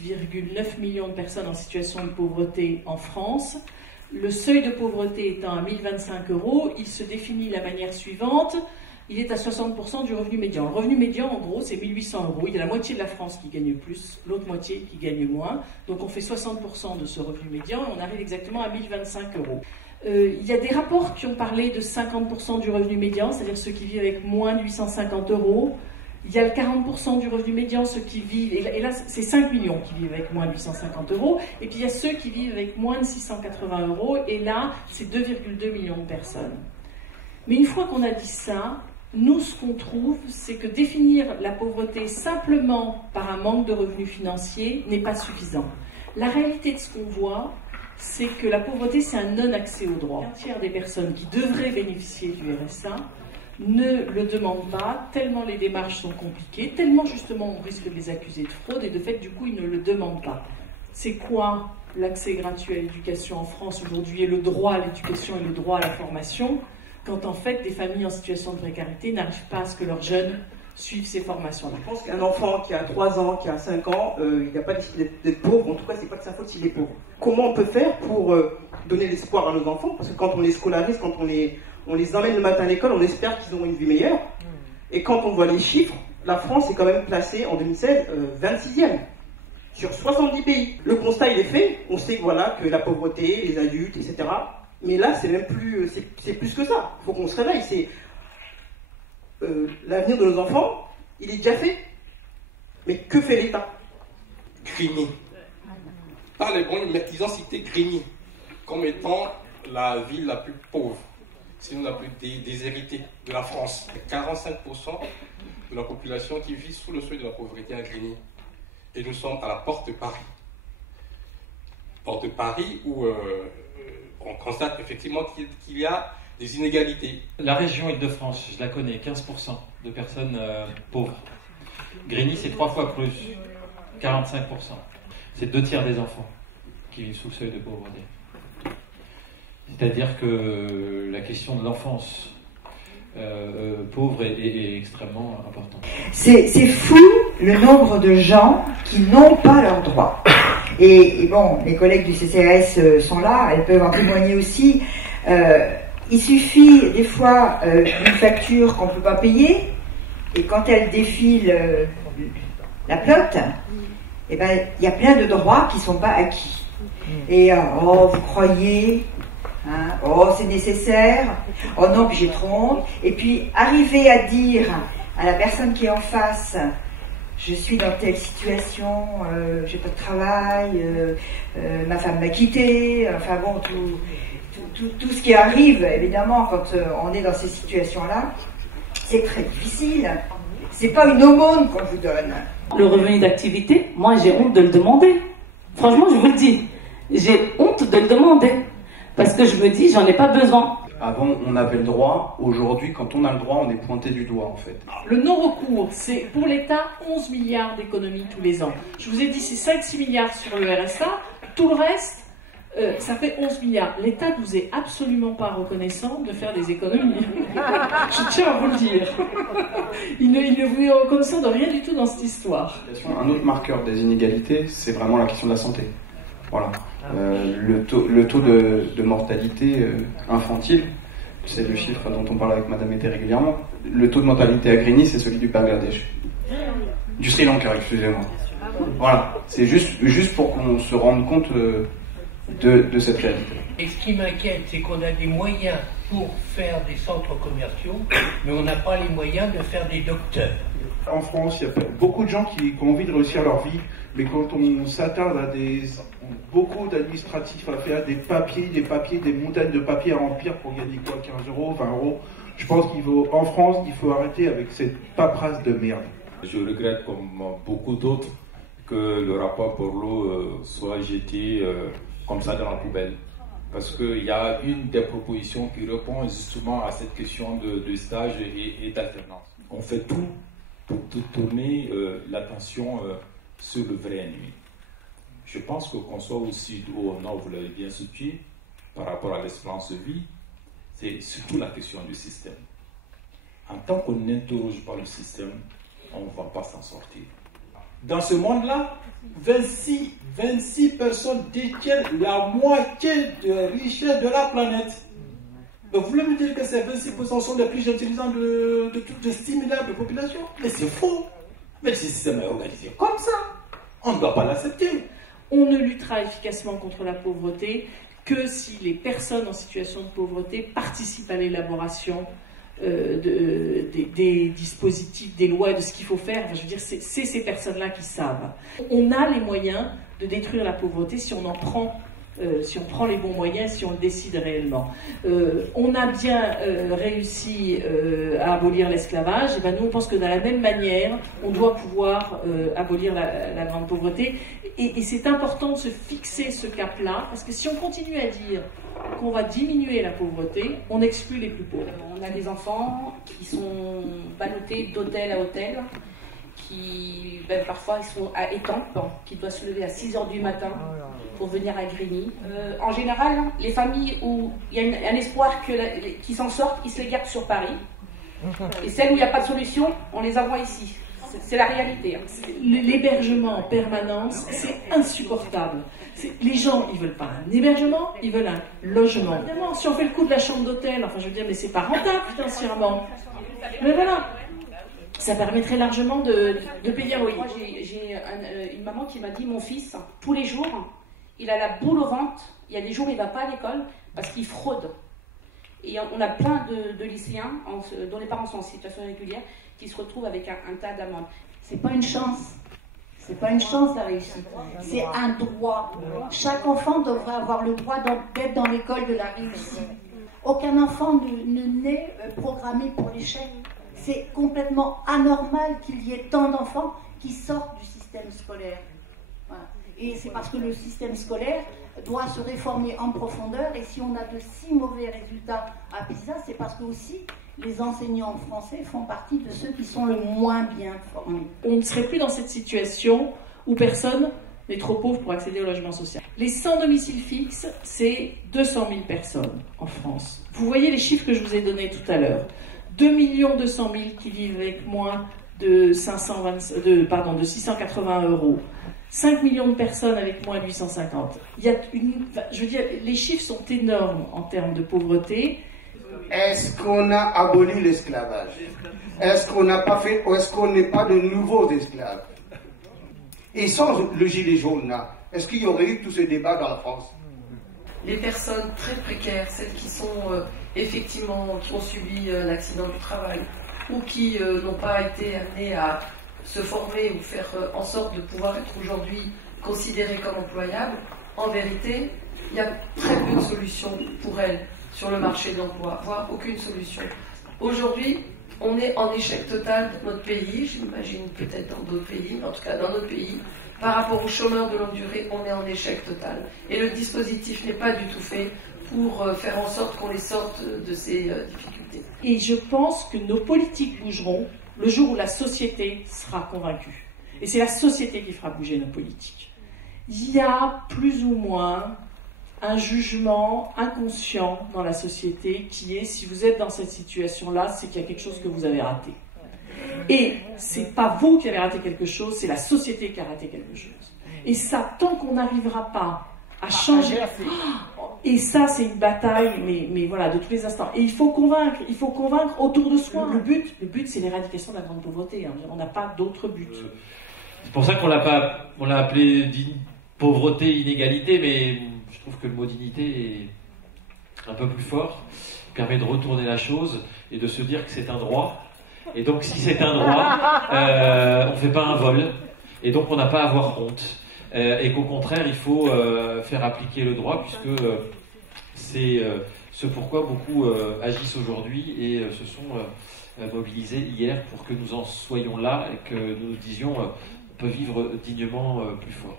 8,9 millions de personnes en situation de pauvreté en France. Le seuil de pauvreté étant à 1025 €, il se définit de la manière suivante. Il est à 60% du revenu médian. Le revenu médian, en gros, c'est 1800 €. Il y a la moitié de la France qui gagne plus, l'autre moitié qui gagne moins. Donc on fait 60% de ce revenu médian et on arrive exactement à 1025 €. Il y a des rapports qui ont parlé de 50% du revenu médian, c'est-à-dire ceux qui vivent avec moins de 850 €. Il y a le 40% du revenu médian, ceux qui vivent, et là c'est 5 millions qui vivent avec moins de 850 €, et puis il y a ceux qui vivent avec moins de 680 €, et là c'est 2,2 millions de personnes. Mais une fois qu'on a dit ça, nous ce qu'on trouve, c'est que définir la pauvreté simplement par un manque de revenus financiers n'est pas suffisant. La réalité de ce qu'on voit, c'est que la pauvreté c'est un non-accès aux droits. Un tiers des personnes qui devraient bénéficier du RSA ne le demandent pas, tellement les démarches sont compliquées, tellement justement on risque de les accuser de fraude, et de fait du coup ils ne le demandent pas. C'est quoi l'accès gratuit à l'éducation en France aujourd'hui, et le droit à l'éducation et le droit à la formation, quand en fait des familles en situation de précarité n'arrivent pas à ce que leurs jeunes suivent ces formations-là? Je pense qu'un enfant qui a 3 ans, qui a 5 ans, il n'a pas décidé d'être pauvre, en tout cas c'est pas de sa faute s'il est pauvre. Comment on peut faire pour donner l'espoir à nos enfants? Parce que quand on les scolarise, quand on les emmène le matin à l'école, on espère qu'ils auront une vie meilleure. Et quand on voit les chiffres, la France est quand même placée en 2016 26e sur 70 pays. Le constat il est fait, on sait que voilà que la pauvreté, les adultes, etc. Mais là c'est même plus, c'est plus que ça. Il faut qu'on se réveille. C'est l'avenir de nos enfants, il est déjà fait. Mais que fait l'État? Grigny. Pas les bons, mais ils ont cité Grigny comme étant la ville la plus pauvre, sinon la plus déshéritée de la France. 45% de la population qui vit sous le seuil de la pauvreté à Grigny. Et nous sommes à la porte de Paris. Porte de Paris où on constate effectivement qu'il y a des inégalités. La région Île-de-France, je la connais, 15% de personnes pauvres. Grigny, c'est 3 fois plus, 45%. C'est 2 tiers des enfants qui vivent sous le seuil de pauvreté. C'est-à-dire que la question de l'enfance pauvre est extrêmement importante. C'est fou le nombre de gens qui n'ont pas leurs droits. Et bon, les collègues du CCAS sont là, elles peuvent en témoigner aussi. Il suffit des fois d'une facture qu'on ne peut pas payer, et quand elle défile la plotte, eh ben, il y a plein de droits qui ne sont pas acquis. Et oh, vous croyez, hein, oh, c'est nécessaire, oh non, puis j'ai trop honte. Et puis arriver à dire à la personne qui est en face, je suis dans telle situation, j'ai pas de travail, ma femme m'a quitté, enfin bon, tout ce qui arrive, évidemment, quand on est dans ces situations-là, c'est très difficile. C'est pas une aumône qu'on vous donne. Le revenu d'activité, moi j'ai honte de le demander. Franchement, je vous le dis, j'ai honte de le demander. Parce que je me dis, j'en ai pas besoin. Avant, on avait le droit. Aujourd'hui, quand on a le droit, on est pointé du doigt, en fait. Le non-recours, c'est pour l'État 11 milliards d'économies tous les ans. Je vous ai dit, c'est 5-6 milliards sur le RSA. Tout le reste, ça fait 11 milliards. L'État ne vous est absolument pas reconnaissant de faire des économies. Je tiens à vous le dire. Il ne vous est reconnaissant de rien du tout dans cette histoire. Un autre marqueur des inégalités, c'est vraiment la question de la santé. Voilà. Le taux de mortalité infantile, c'est le chiffre dont on parle avec Madame Été régulièrement. Le taux de mortalité à Grigny, c'est celui du Bangladesh. Du Sri Lanka, excusez-moi. Voilà. C'est juste pour qu'on se rende compte de cette réalité. Et ce qui m'inquiète, c'est qu'on a des moyens pour faire des centres commerciaux, mais on n'a pas les moyens de faire des docteurs. En France, il y a beaucoup de gens qui ont envie de réussir leur vie, mais quand on s'attarde à beaucoup d'administratifs à faire, des montagnes de papiers à remplir pour gagner quoi, 15 €, 20 €, je pense qu'en France, il faut arrêter avec cette paperasse de merde. Je regrette, comme beaucoup d'autres, que le rapport Borloo soit jeté comme ça dans la poubelle. Parce qu'il y a une des propositions qui répond justement à cette question de stage et d'alternance. On fait tout pour tourner l'attention sur le vrai ennemi. Je pense que qu'on soit au sud ou au nord, vous l'avez bien situé, par rapport à l'espérance de vie, c'est surtout la question du système. En tant qu'on n'interroge pas le système, on ne va pas s'en sortir. Dans ce monde-là, 26 personnes détiennent la moitié de la richesse de la planète. Vous voulez me dire que ces 26% sont les plus intelligents de toutes les 6 milliards de population? Mais c'est faux. Mais le système est organisé comme ça. On ne doit pas l'accepter. On ne luttera efficacement contre la pauvreté que si les personnes en situation de pauvreté participent à l'élaboration des dispositifs, des lois et de ce qu'il faut faire. Enfin, je veux dire, c'est ces personnes-là qui savent. On a les moyens de détruire la pauvreté si on en prend, si on prend les bons moyens, si on le décide réellement. On a bien réussi à abolir l'esclavage, et ben nous on pense que de la même manière, on doit pouvoir abolir la grande pauvreté. Et c'est important de se fixer ce cap-là, parce que si on continue à dire qu'on va diminuer la pauvreté, on exclut les plus pauvres. On a des enfants qui sont ballottés d'hôtel à hôtel, qui parfois ils sont à Étampes, qui doivent se lever à 6h du matin pour venir à Grigny. En général, les familles où il y a un espoir qu'ils s'en sortent, ils se les gardent sur Paris. Et celles où il n'y a pas de solution, on les envoie ici. C'est la réalité. L'hébergement en permanence, c'est insupportable. Les gens, ils veulent pas un hébergement, ils veulent un logement. Évidemment, si on fait le coup de la chambre d'hôtel, enfin je veux dire, mais c'est pas rentable financièrement. Mais voilà, ça permettrait largement de payer un loyer. Moi, j'ai une maman qui m'a dit, mon fils, tous les jours, il a la boule au ventre. Il y a des jours où il va pas à l'école parce qu'il fraude. Et on a plein de lycéens dont les parents sont en situation régulière qui se retrouvent avec un tas d'amendes. C'est pas une chance. C'est pas une chance la réussite. C'est un droit. Chaque enfant devrait avoir le droit d'être dans l'école de la réussite. Aucun enfant ne naît programmé pour l'échec. C'est complètement anormal qu'il y ait tant d'enfants qui sortent du système scolaire. Voilà. Et c'est parce que le système scolaire doit se réformer en profondeur. Et si on a de si mauvais résultats à PISA, c'est parce que aussi les enseignants français font partie de ceux qui sont le moins bien formés. On ne serait plus dans cette situation où personne n'est trop pauvre pour accéder au logement social. Les sans domicile fixe, c'est 200 000 personnes en France. Vous voyez les chiffres que je vous ai donnés tout à l'heure. 2 200 000 qui vivent avec moins de 680 €. 5 millions de personnes avec moins de 850. Je veux dire, les chiffres sont énormes en termes de pauvreté. Est-ce qu'on a aboli l'esclavage? Est-ce qu'on n'a pas fait, ou est-ce qu'on n'est pas de nouveaux esclaves? Et sans le gilet jaune là, est-ce qu'il y aurait eu tout ce débat dans la France? Les personnes très précaires, celles qui sont effectivement, qui ont subi un accident du travail ou qui n'ont pas été amenées à se former ou faire en sorte de pouvoir être aujourd'hui considérées comme employables, en vérité, il y a très peu de solutions pour elles sur le marché de l'emploi, voire aucune solution. Aujourd'hui, on est en échec total dans notre pays, j'imagine peut-être dans d'autres pays, mais en tout cas dans notre pays, par rapport aux chômeurs de longue durée, on est en échec total. Et le dispositif n'est pas du tout fait pour faire en sorte qu'on les sorte de ces difficultés. Et je pense que nos politiques bougeront le jour où la société sera convaincue. Et c'est la société qui fera bouger nos politiques. Il y a plus ou moins un jugement inconscient dans la société qui est, si vous êtes dans cette situation-là, c'est qu'il y a quelque chose que vous avez raté. Et c'est pas vous qui avez raté quelque chose, c'est la société qui a raté quelque chose. Et ça, tant qu'on n'arrivera pas à changer, et ça c'est une bataille, mais voilà, de tous les instants. Et il faut convaincre autour de soi. Le but c'est l'éradication de la grande pauvreté. Hein. On n'a pas d'autre but. C'est pour ça qu'on l'a appelé pauvreté, inégalité, mais je trouve que le mot dignité est un peu plus fort, permet de retourner la chose et de se dire que c'est un droit. Et donc si c'est un droit, on ne fait pas un vol, et donc on n'a pas à avoir honte. Et qu'au contraire, il faut faire appliquer le droit, puisque c'est ce pourquoi beaucoup agissent aujourd'hui et se sont mobilisés hier pour que nous en soyons là et que nous disions on peut vivre dignement plus fort.